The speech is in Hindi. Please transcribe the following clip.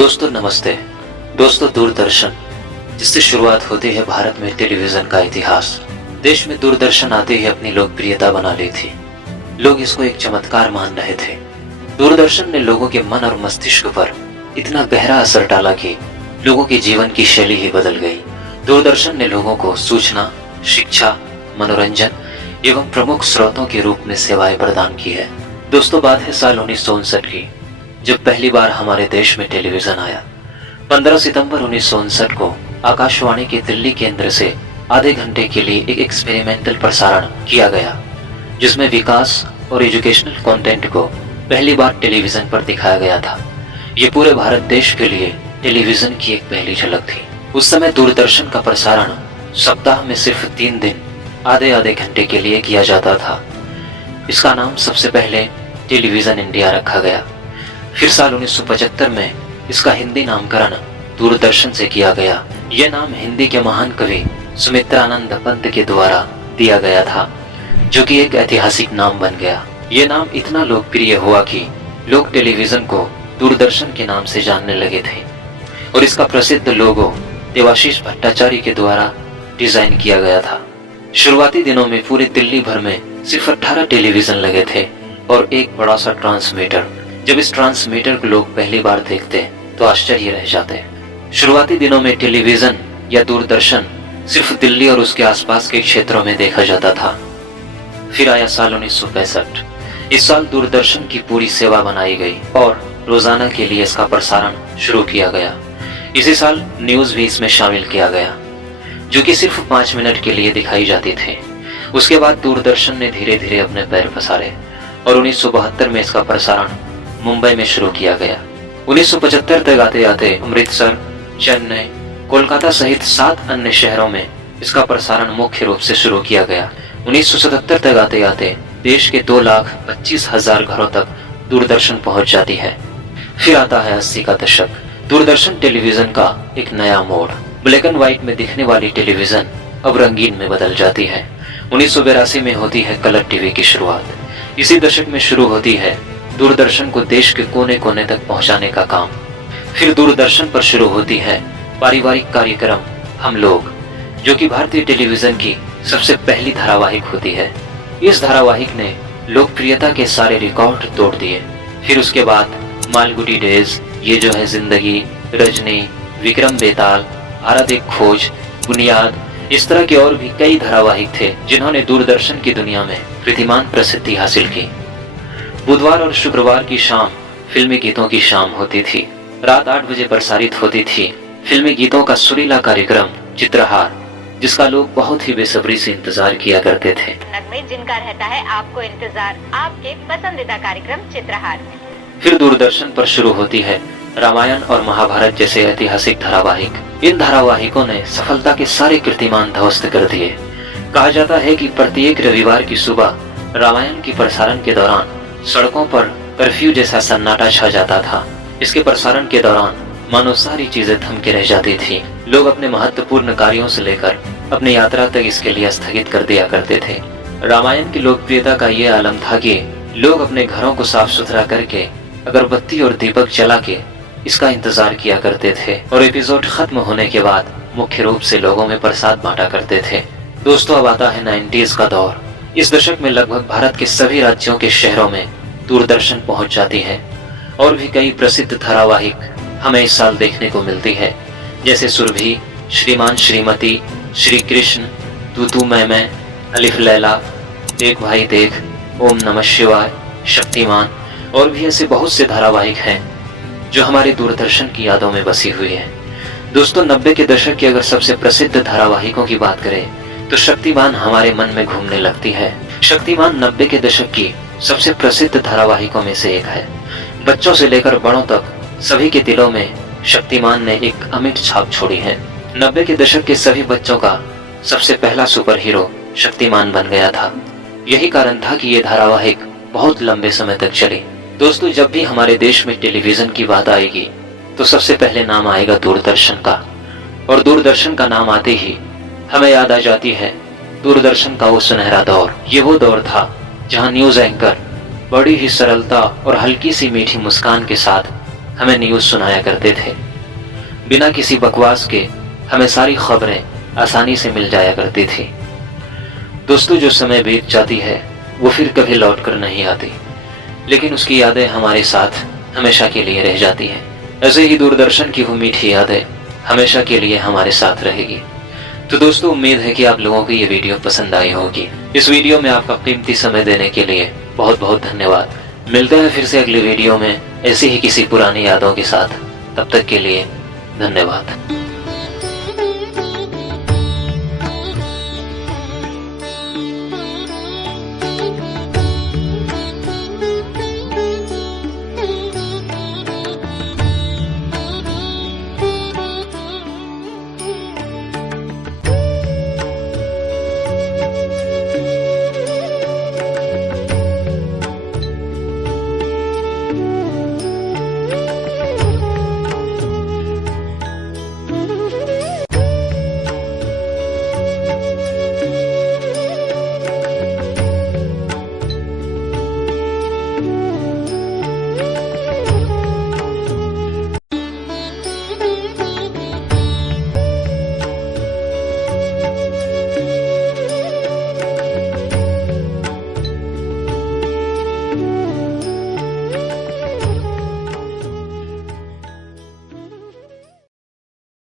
दोस्तों नमस्ते। दोस्तों दूरदर्शन जिससे शुरुआत होती है भारत में टेलीविजन का इतिहास, देश में दूरदर्शन आते ही अपनी लोकप्रियता बना ली थी। लोग इसको एक चमत्कार मान रहे थे। दूरदर्शन ने लोगों के मन और मस्तिष्क पर इतना गहरा असर डाला कि लोगों के जीवन की शैली ही बदल गई। दूरदर्शन ने लोगों को सूचना, शिक्षा, मनोरंजन एवं प्रमुख स्रोतों के रूप में सेवाएं प्रदान की है। दोस्तों बात है साल 1959 की, जब पहली बार हमारे देश में टेलीविजन आया। 15 सितंबर 1959 को आकाशवाणी के दिल्ली केंद्र से आधे घंटे के लिए एक एक्सपेरिमेंटल प्रसारण किया गया, जिसमें विकास और एजुकेशनल कंटेंट को पहली बार टेलीविजन पर दिखाया गया था। ये पूरे भारत देश के लिए टेलीविजन की एक पहली झलक थी। उस समय दूरदर्शन का प्रसारण सप्ताह में सिर्फ 3 दिन आधे आधे घंटे के लिए किया जाता था। इसका नाम सबसे पहले टेलीविजन इंडिया रखा गया। फिर साल 1975 में इसका हिंदी नामकरण दूरदर्शन से किया गया। यह नाम हिंदी के महान कवि सुमित्रानंद पंत के द्वारा दिया गया था, जो कि एक ऐतिहासिक नाम बन गया। यह नाम इतना लोकप्रिय हुआ कि लोग टेलीविजन को दूरदर्शन के नाम से जानने लगे थे और इसका प्रसिद्ध लोगो देवाशीष भट्टाचार्य के द्वारा डिजाइन किया गया था। शुरुआती दिनों में पूरे दिल्ली भर में सिर्फ 18 टेलीविजन लगे थे और एक बड़ा सा ट्रांसमीटर। जब इस ट्रांसमीटर को लोग पहली बार देखते तो आश्चर्य रह जाते। शुरुआती दिनों में टेलीविजन या दूरदर्शन सिर्फ दिल्ली और उसके आसपास के क्षेत्रों में देखा जाता था। फिर आया साल 1965। इस साल दूरदर्शन की पूरी सेवा बनाई गई और रोजाना के लिए इसका प्रसारण शुरू किया गया। इसी साल न्यूज भी इसमें शामिल किया गया, जो कि सिर्फ 5 मिनट के लिए दिखाई जाती थी। उसके बाद दूरदर्शन ने धीरे धीरे अपने पैर पसारे और 1972 में इसका प्रसारण मुंबई में शुरू किया गया। 1975 तक आते आते अमृतसर, चेन्नई, कोलकाता सहित 7 अन्य शहरों में इसका प्रसारण मुख्य रूप से शुरू किया गया। 1977 तक आते आते देश के 2,25,000 घरों तक दूरदर्शन पहुंच जाती है। फिर आता है 80 का दशक। दूरदर्शन टेलीविजन का एक नया मोड़। ब्लैक एंड व्हाइट में दिखने वाली टेलीविजन अब रंगीन में बदल जाती है। 1982 में होती है कलर टीवी की शुरुआत। इसी दशक में शुरू होती है दूरदर्शन को देश के कोने कोने तक पहुंचाने का काम। फिर दूरदर्शन पर शुरू होती है पारिवारिक कार्यक्रम हम लोग, जो कि भारतीय टेलीविजन की सबसे पहली धारावाहिक होती है। इस धारावाहिक ने लोकप्रियता के सारे रिकॉर्ड तोड़ दिए। फिर उसके बाद मालगुडी डेज, ये जो है जिंदगी, रजनी, विक्रम बेताल, भारत एक खोज, बुनियाद, इस तरह के और भी कई धारावाहिक थे जिन्होंने दूरदर्शन की दुनिया में कीर्तिमान प्रसिद्धि हासिल की। बुधवार और शुक्रवार की शाम फिल्मी गीतों की शाम होती थी। रात 8 बजे प्रसारित होती थी फिल्मी गीतों का सुरीला कार्यक्रम चित्रहार, जिसका लोग बहुत ही बेसब्री से इंतजार किया करते थे। में जिनका रहता है आपको इंतजार, आपके पसंदीदा कार्यक्रम चित्रहार। फिर दूरदर्शन पर शुरू होती है रामायण और महाभारत जैसे ऐतिहासिक धारावाहिक। इन धारावाहिकों ने सफलता के सारे कीर्तिमान ध्वस्त कर दिए। कहा जाता है कि प्रत्येक रविवार की सुबह रामायण की प्रसारण के दौरान सड़कों पर कर्फ्यू जैसा सन्नाटा छा जाता था। इसके प्रसारण के दौरान मानो सारी चीजें थम के रह जाती थी। लोग अपने महत्वपूर्ण कार्यों से लेकर अपनी यात्रा तक इसके लिए स्थगित कर दिया करते थे। रामायण की लोकप्रियता का ये आलम था कि लोग अपने घरों को साफ सुथरा करके अगरबत्ती और दीपक जला के इसका इंतजार किया करते थे और एपिसोड खत्म होने के बाद मुख्य रूप से लोगों में प्रसाद बांटा करते थे। दोस्तों अब आता है 90s का दौर। इस दशक में लगभग भारत के सभी राज्यों के शहरों में दूरदर्शन पहुंच जाती है और भी कई प्रसिद्ध धारावाहिक हमें इस साल देखने को मिलती है, जैसे सुरभि, श्रीमान श्रीमती, श्री कृष्ण, तू तू मैं, अलिफ लैला, देख भाई देख, ओम नमः शिवाय, शक्तिमान और भी ऐसे बहुत से धारावाहिक हैं जो हमारे दूरदर्शन की यादों में बसी हुई है। दोस्तों 90 के दशक की अगर सबसे प्रसिद्ध धारावाहिकों की बात करें तो शक्तिमान हमारे मन में घूमने लगती है। शक्तिमान 90 के दशक की सबसे प्रसिद्ध धारावाहिकों में से एक है। बच्चों से लेकर बड़ों तक सभी के दिलों में शक्तिमान ने एक अमिट छाप छोड़ी है। 90 के दशक के सभी बच्चों का सबसे पहला सुपर हीरो शक्तिमान बन गया था। यही कारण था कि ये धारावाहिक बहुत लंबे समय तक चली। दोस्तों जब भी हमारे देश में टेलीविजन की बात आएगी तो सबसे पहले नाम आएगा दूरदर्शन का, और दूरदर्शन का नाम आते ही हमें याद आ जाती है दूरदर्शन का वो सुनहरा दौर। ये वो दौर था जहां न्यूज एंकर बड़ी ही सरलता और हल्की सी मीठी मुस्कान के साथ हमें न्यूज़ सुनाया करते थे। बिना किसी बकवास के हमें सारी खबरें आसानी से मिल जाया करती थी। दोस्तों, जो समय बीत जाती है वो फिर कभी लौट कर नहीं आती, लेकिन उसकी यादें हमारे साथ हमेशा के लिए रह जाती हैं। ऐसे ही दूरदर्शन की वो मीठी यादें हमेशा के लिए हमारे साथ रहेगी। तो दोस्तों, उम्मीद है कि आप लोगों को ये वीडियो पसंद आई होगी। इस वीडियो में आपका कीमती समय देने के लिए बहुत बहुत धन्यवाद। मिलते हैं फिर से अगली वीडियो में ऐसी ही किसी पुरानी यादों के साथ। तब तक के लिए धन्यवाद।